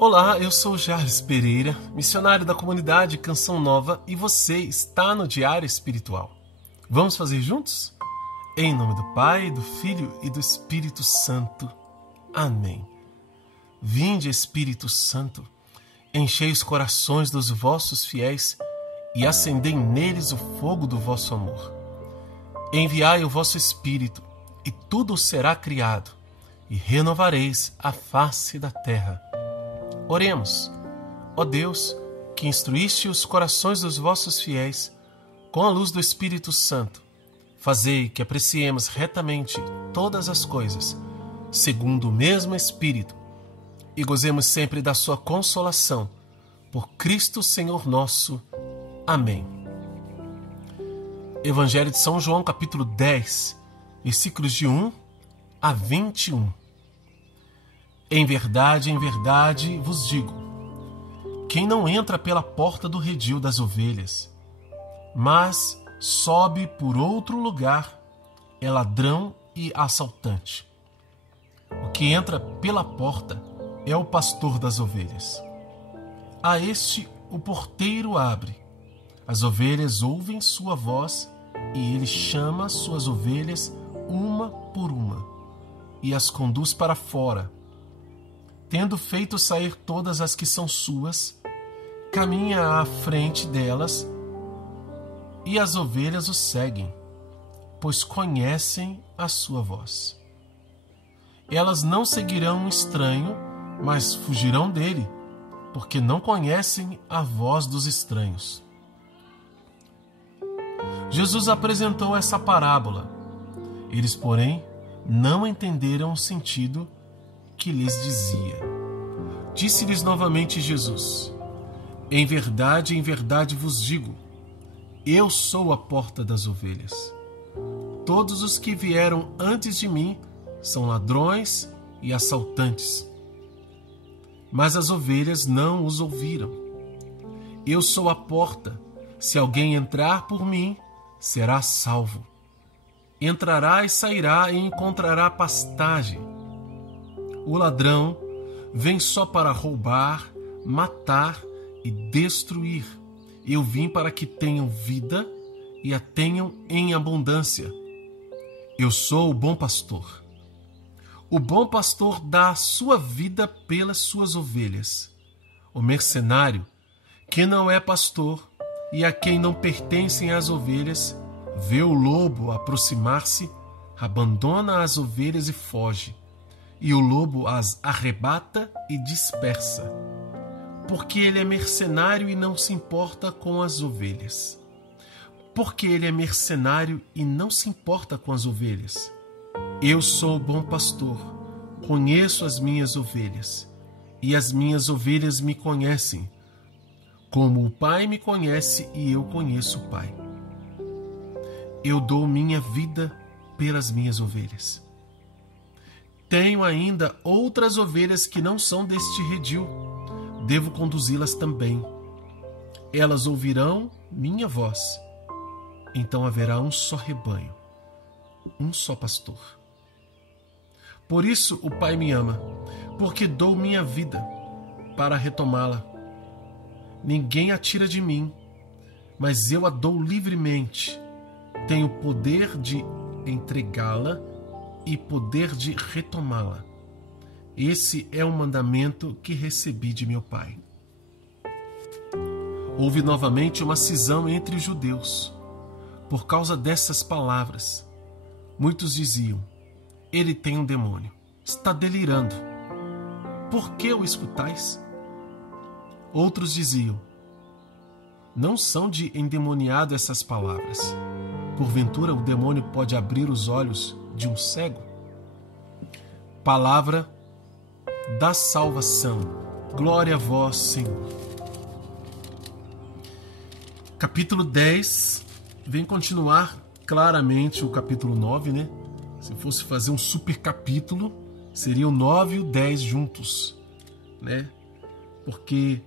Olá, eu sou Jarles Pereira, missionário da comunidade Canção Nova, e você está no Diário Espiritual. Vamos fazer juntos? Em nome do Pai, do Filho e do Espírito Santo. Amém. Vinde, Espírito Santo, enchei os corações dos vossos fiéis e acendei neles o fogo do vosso amor. Enviai o vosso Espírito, e tudo será criado, e renovareis a face da terra. Oremos. Ó Deus, que instruíste os corações dos vossos fiéis com a luz do Espírito Santo, fazei que apreciemos retamente todas as coisas, segundo o mesmo Espírito, e gozemos sempre da sua consolação. Por Cristo Senhor nosso. Amém. Evangelho de São João, capítulo 10, versículos de 1 a 21. Em verdade vos digo, quem não entra pela porta do redil das ovelhas, mas sobe por outro lugar, é ladrão e assaltante. O que entra pela porta é o pastor das ovelhas. A este o porteiro abre. As ovelhas ouvem sua voz, e ele chama suas ovelhas uma por uma, e as conduz para fora. Tendo feito sair todas as que são suas, caminha à frente delas, e as ovelhas o seguem, pois conhecem a sua voz. Elas não seguirão um estranho, mas fugirão dele, porque não conhecem a voz dos estranhos. Jesus apresentou essa parábola. Eles, porém, não entenderam o sentido que lhes dizia. Disse-lhes novamente Jesus: em verdade vos digo, eu sou a porta das ovelhas. Todos os que vieram antes de mim são ladrões e assaltantes, mas as ovelhas não os ouviram. Eu sou a porta. Se alguém entrar por mim, será salvo. Entrará e sairá e encontrará pastagem. O ladrão vem só para roubar, matar e destruir. Eu vim para que tenham vida e a tenham em abundância. Eu sou o bom pastor. O bom pastor dá a sua vida pelas suas ovelhas. O mercenário, que não é pastor e a quem não pertencem as ovelhas, vê o lobo aproximar-se, abandona as ovelhas e foge. E o lobo as arrebata e dispersa, porque ele é mercenário e não se importa com as ovelhas. Porque ele é mercenário e não se importa com as ovelhas. Eu sou o bom pastor, conheço as minhas ovelhas, e as minhas ovelhas me conhecem, como o Pai me conhece e eu conheço o Pai. Eu dou minha vida pelas minhas ovelhas. Tenho ainda outras ovelhas que não são deste redil. Devo conduzi-las também. Elas ouvirão minha voz. Então haverá um só rebanho, um só pastor. Por isso o Pai me ama, porque dou minha vida para retomá-la. Ninguém a tira de mim, mas eu a dou livremente. Tenho poder de entregá-la e poder de retomá-la. Esse é o mandamento que recebi de meu Pai. Houve novamente uma cisão entre os judeus. Por causa dessas palavras, muitos diziam: ele tem um demônio, está delirando. Por que o escutais? Outros diziam: não são de endemoniado essas palavras. Porventura o demônio pode abrir os olhos de um cego? Palavra da salvação. Glória a vós, Senhor. Capítulo 10 vem continuar claramente o capítulo 9, né? Se fosse fazer um super capítulo, seria o 9 e o 10 juntos, né? Porque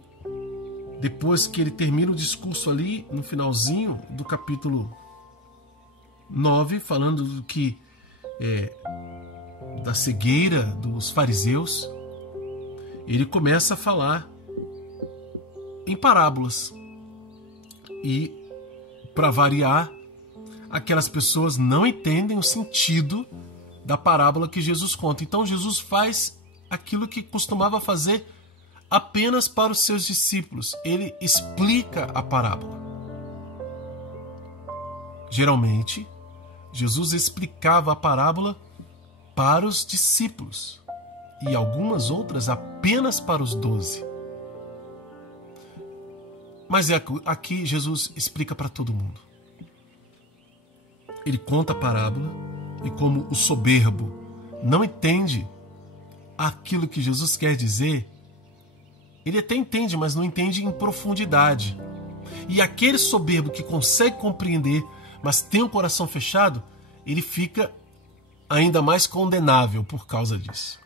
depois que ele termina o discurso ali, no finalzinho do capítulo 9, falando do que da cegueira dos fariseus, ele começa a falar em parábolas. E, para variar, aquelas pessoas não entendem o sentido da parábola que Jesus conta. Então Jesus faz aquilo que costumava fazer apenas para os seus discípulos. Ele explica a parábola. Geralmente, Jesus explicava a parábola para os discípulos e algumas outras apenas para os 12. Mas aqui Jesus explica para todo mundo. Ele conta a parábola e, como o soberbo não entende aquilo que Jesus quer dizer, ele até entende, mas não entende em profundidade. E aquele soberbo que consegue compreender, mas tem o coração fechado, ele fica ainda mais condenável por causa disso.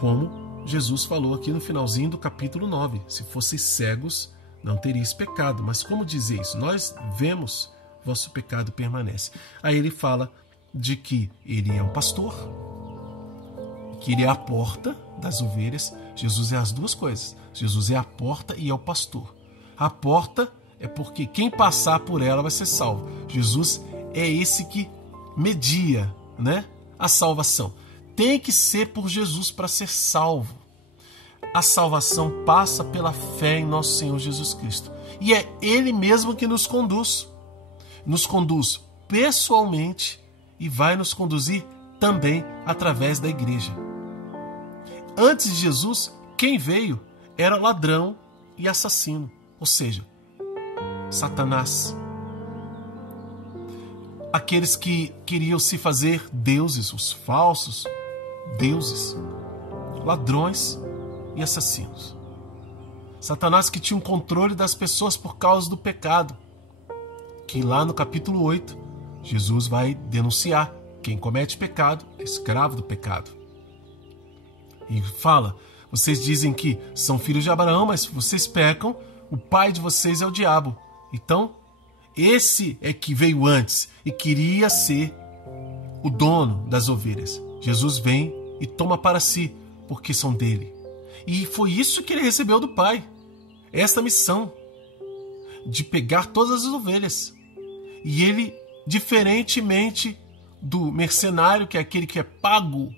Como Jesus falou aqui no finalzinho do capítulo 9. Se fosseis cegos, não teríeis pecado. Mas como dizer isso? Nós vemos, vosso pecado permanece. Aí ele fala de que ele é o pastor, que ele é a porta das ovelhas. Jesus é as duas coisas. Jesus é a porta e é o pastor. A porta é porque quem passar por ela vai ser salvo. Jesus é esse que media, né, a salvação. Tem que ser por Jesus para ser salvo. A salvação passa pela fé em nosso Senhor Jesus Cristo. E é Ele mesmo que nos conduz. Nos conduz pessoalmente e vai nos conduzir também através da igreja. Antes de Jesus, quem veio era ladrão e assassino, ou seja, Satanás. Aqueles que queriam se fazer deuses, os falsos deuses, ladrões e assassinos. Satanás que tinha um controle das pessoas por causa do pecado, que lá no capítulo 8, Jesus vai denunciar: quem comete pecado é escravo do pecado. E fala: vocês dizem que são filhos de Abraão, mas vocês pecam, o pai de vocês é o diabo. Então, esse é que veio antes e queria ser o dono das ovelhas. Jesus vem e toma para si, porque são dele. E foi isso que ele recebeu do Pai. Essa missão de pegar todas as ovelhas. E ele, diferentemente do mercenário, que é aquele que é pago,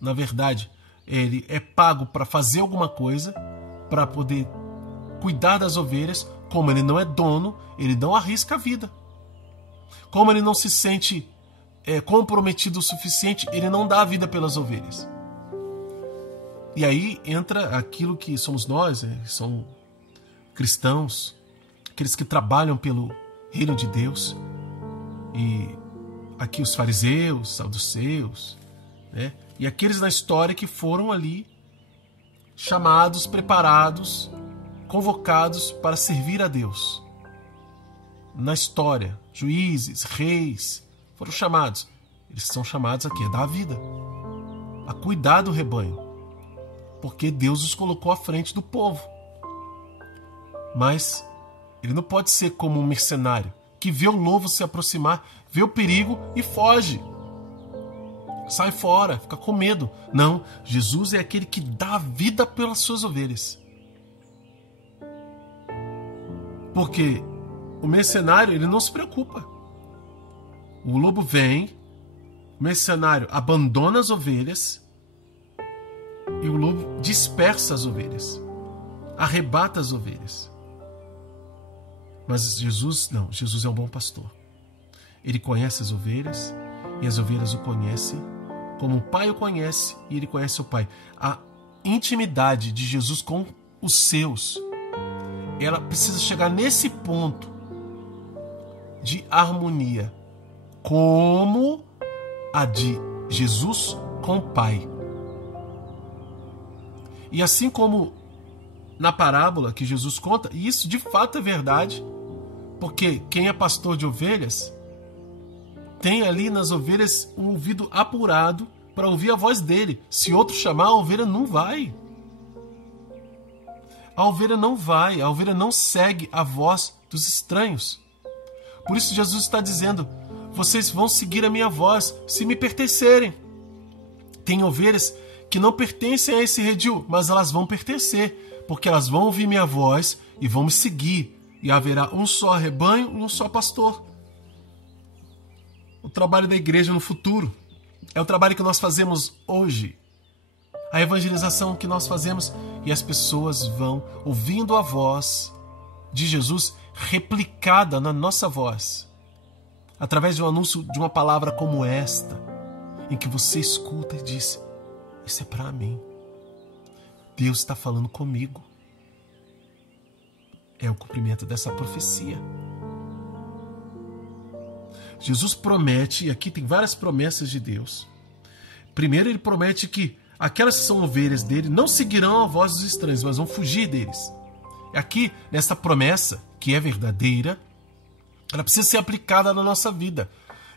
na verdade, ele é pago para fazer alguma coisa, para poder cuidar das ovelhas. Como ele não é dono, ele não arrisca a vida. Como ele não se sente comprometido o suficiente, ele não dá a vida pelas ovelhas. E aí entra aquilo que somos nós, são cristãos, aqueles que trabalham pelo reino de Deus. E aqui os fariseus, saduceus, né? E aqueles na história que foram ali chamados, preparados, convocados para servir a Deus. Na história, juízes, reis, foram chamados. Eles são chamados aqui a dar a vida, a cuidar do rebanho, porque Deus os colocou à frente do povo. Mas ele não pode ser como um mercenário que vê o lobo se aproximar, vê o perigo e foge. Sai fora, fica com medo. Não, Jesus é aquele que dá a vida pelas suas ovelhas. Porque o mercenário, ele não se preocupa. O lobo vem, o mercenário abandona as ovelhas e o lobo dispersa as ovelhas, arrebata as ovelhas. Mas Jesus não, Jesus é um bom pastor. Ele conhece as ovelhas e as ovelhas o conhecem como o Pai o conhece e ele conhece o Pai. A intimidade de Jesus com os seus, ela precisa chegar nesse ponto de harmonia, como a de Jesus com o Pai. E assim como na parábola que Jesus conta, e isso de fato é verdade, porque quem é pastor de ovelhas tem ali nas ovelhas um ouvido apurado para ouvir a voz dele. Se outro chamar, a ovelha não vai. A ovelha não vai, a ovelha não segue a voz dos estranhos. Por isso Jesus está dizendo: vocês vão seguir a minha voz se me pertencerem. Tem ovelhas que não pertencem a esse redil, mas elas vão pertencer, porque elas vão ouvir minha voz e vão me seguir, e haverá um só rebanho e um só pastor. O trabalho da igreja no futuro é o trabalho que nós fazemos hoje, a evangelização que nós fazemos, e as pessoas vão ouvindo a voz de Jesus replicada na nossa voz, através de um anúncio de uma palavra como esta, em que você escuta e diz: isso é para mim, Deus está falando comigo. É o cumprimento dessa profecia. Jesus promete, e aqui tem várias promessas de Deus. Primeiro, ele promete que aquelas que são ovelhas dele não seguirão a voz dos estranhos, mas vão fugir deles. Aqui, nessa promessa, que é verdadeira, ela precisa ser aplicada na nossa vida.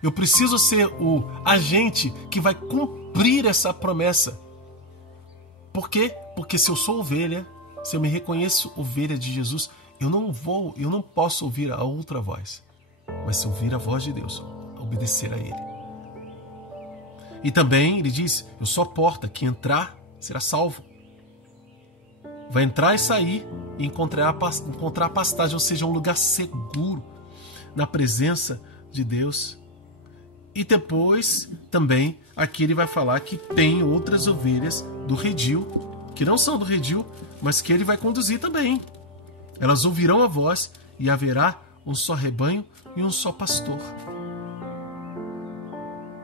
Eu preciso ser o agente que vai cumprir essa promessa. Por quê? Porque se eu sou ovelha, se eu me reconheço ovelha de Jesus, eu não posso ouvir a outra voz. Mas se ouvir a voz de Deus, obedecer a Ele. E também ele diz: eu sou a porta, que entrar será salvo. Vai entrar e sair e encontrar pastagem, ou seja, um lugar seguro na presença de Deus. E depois também aqui ele vai falar que tem outras ovelhas do redil, que não são do redil, mas que ele vai conduzir também. Elas ouvirão a voz e haverá um só rebanho e um só pastor.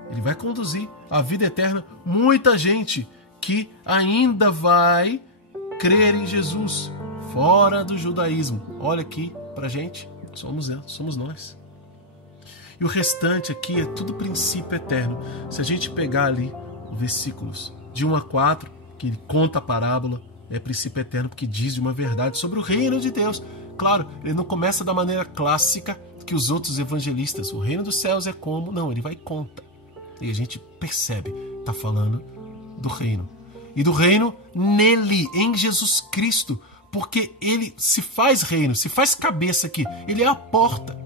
Ele vai conduzir à vida eterna muita gente que ainda vai crer em Jesus, fora do judaísmo. Olha aqui pra gente, somos nós. E o restante aqui é tudo princípio eterno. Se a gente pegar ali os versículos de 1 a 4, que ele conta a parábola, é princípio eterno, porque diz de uma verdade sobre o reino de Deus. Claro, ele não começa da maneira clássica que os outros evangelistas. O reino dos céus é como? Não, ele vai e conta. E a gente percebe, está falando do reino. E do reino nele, em Jesus Cristo, porque ele se faz reino, se faz cabeça aqui. Ele é a porta.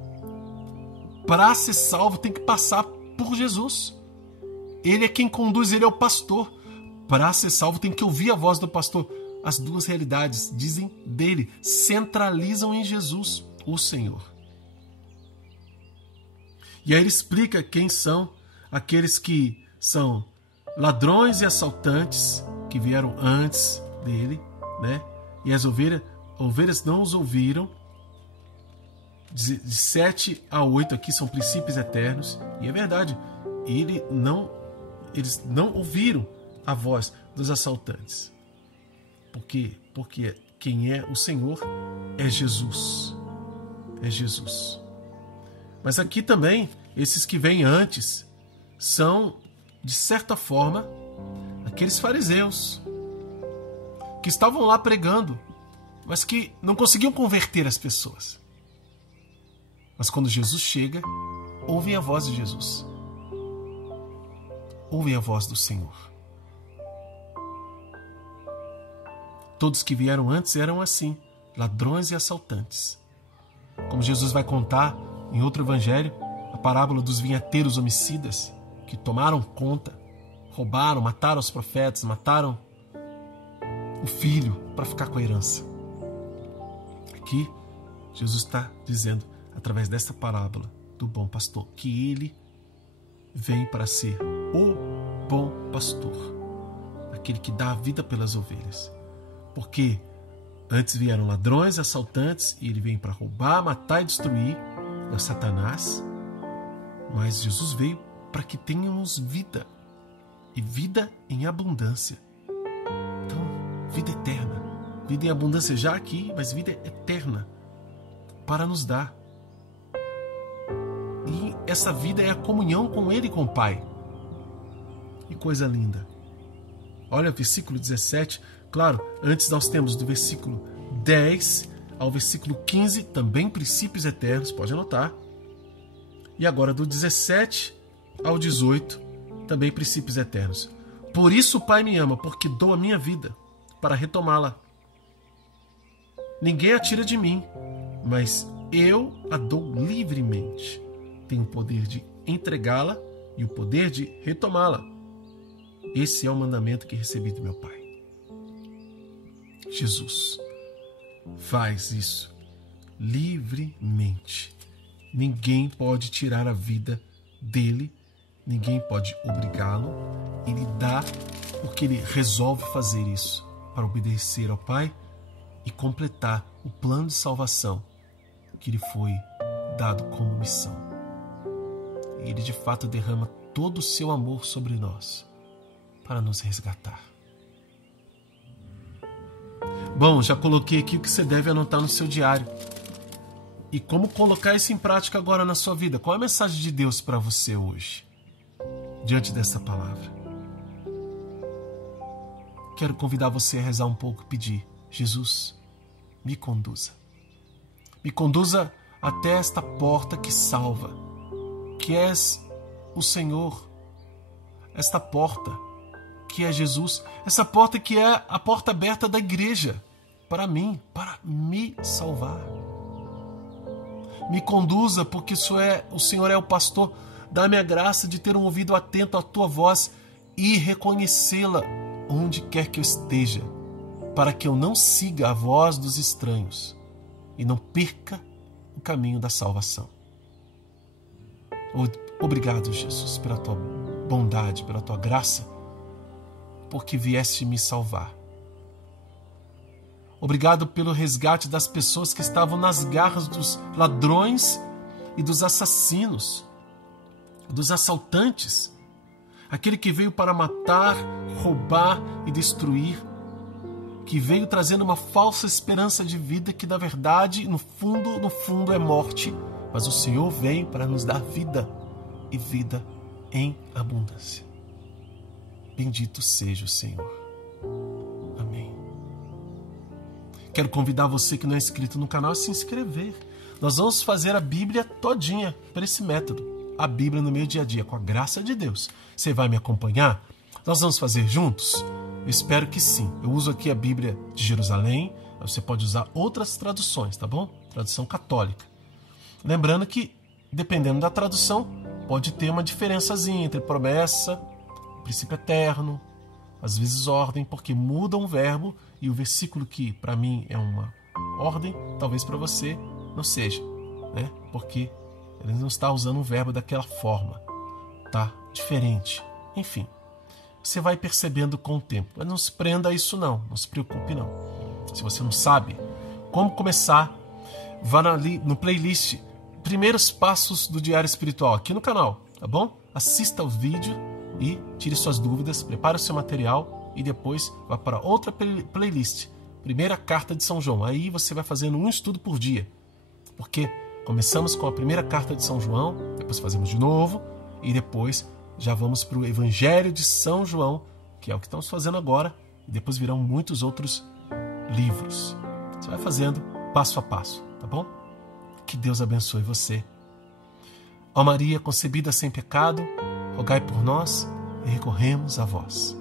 Para ser salvo tem que passar por Jesus. Ele é quem conduz, ele é o pastor. Para ser salvo tem que ouvir a voz do pastor. As duas realidades dizem dele, centralizam em Jesus, o Senhor. E aí ele explica quem são aqueles que são ladrões e assaltantes que vieram antes dele, né? E as ovelhas não os ouviram. De 7 a 8 aqui são princípios eternos. E é verdade, eles não ouviram a voz dos assaltantes. Por quê? Porque quem é o Senhor é Jesus. É Jesus. Mas aqui também, esses que vêm antes são, de certa forma, aqueles fariseus que estavam lá pregando, mas que não conseguiam converter as pessoas. Mas quando Jesus chega, ouvem a voz de Jesus. Ouvem a voz do Senhor. Todos que vieram antes eram assim, ladrões e assaltantes. Como Jesus vai contar em outro evangelho, a parábola dos vinhateiros homicidas, que tomaram conta, roubaram, mataram os profetas, mataram o filho para ficar com a herança. Aqui, Jesus está dizendo, através desta parábola do bom pastor, que ele vem para ser o bom pastor, aquele que dá a vida pelas ovelhas. Porque antes vieram ladrões, assaltantes, e ele vem para roubar, matar e destruir, é o Satanás. Mas Jesus veio para que tenhamos vida, e vida em abundância. Então, vida eterna, vida em abundância já aqui, mas vida eterna para nos dar. E essa vida é a comunhão com Ele e com o Pai. Que coisa linda. Olha o versículo 17. Claro, antes nós temos do versículo 10 ao versículo 15, também princípios eternos, pode anotar. E agora do 17 ao 18, também princípios eternos. Por isso o Pai me ama, porque dou a minha vida para retomá-la. Ninguém a tira de mim, mas eu a dou livremente. Tenho o poder de entregá-la e o poder de retomá-la. Esse é o mandamento que recebi do meu Pai. Jesus faz isso livremente. Ninguém pode tirar a vida dele, ninguém pode obrigá-lo. Ele dá porque ele resolve fazer isso para obedecer ao Pai e completar o plano de salvação que lhe foi dado como missão. Ele de fato derrama todo o seu amor sobre nós para nos resgatar. Bom, já coloquei aqui o que você deve anotar no seu diário. E como colocar isso em prática agora na sua vida? Qual é a mensagem de Deus para você hoje, diante dessa palavra? Quero convidar você a rezar um pouco e pedir: Jesus, me conduza. Me conduza até esta porta que salva, que és o Senhor. Esta porta que é Jesus, essa porta que é a porta aberta da igreja para mim, para me salvar. Me conduza, porque o Senhor é o pastor. Dá-me a graça de ter um ouvido atento à tua voz e reconhecê-la onde quer que eu esteja, para que eu não siga a voz dos estranhos e não perca o caminho da salvação. Obrigado, Jesus, pela tua bondade, pela tua graça, porque vieste me salvar. Obrigado pelo resgate das pessoas que estavam nas garras dos ladrões e dos assassinos, dos assaltantes, aquele que veio para matar, roubar e destruir, que veio trazendo uma falsa esperança de vida que, na verdade, no fundo é morte, mas o Senhor veio para nos dar vida e vida em abundância. Bendito seja o Senhor. Amém. Quero convidar você que não é inscrito no canal a se inscrever. Nós vamos fazer a Bíblia todinha por esse método. A Bíblia no meu dia a dia, com a graça de Deus. Você vai me acompanhar? Nós vamos fazer juntos? Eu espero que sim. Eu uso aqui a Bíblia de Jerusalém. Você pode usar outras traduções, tá bom? Tradução católica. Lembrando que, dependendo da tradução, pode ter uma diferençazinha entre promessa, princípio eterno, às vezes ordem, porque muda um verbo e o versículo que para mim é uma ordem, talvez para você não seja, né? Porque ele não está usando um verbo daquela forma, tá? Diferente. Enfim, você vai percebendo com o tempo. Mas não se prenda a isso não se preocupe não. Se você não sabe como começar, vá no playlist Primeiros Passos do Diário Espiritual aqui no canal, tá bom? Assista o vídeo e tire suas dúvidas, prepare o seu material e depois vá para outra playlist, Primeira Carta de São João. Aí você vai fazendo um estudo por dia, porque começamos com a Primeira Carta de São João, depois fazemos de novo e depois já vamos para o Evangelho de São João, que é o que estamos fazendo agora, e depois virão muitos outros livros. Você vai fazendo passo a passo, tá bom? Que Deus abençoe você. Ó Maria, concebida sem pecado, rogai por nós e recorremos a vós.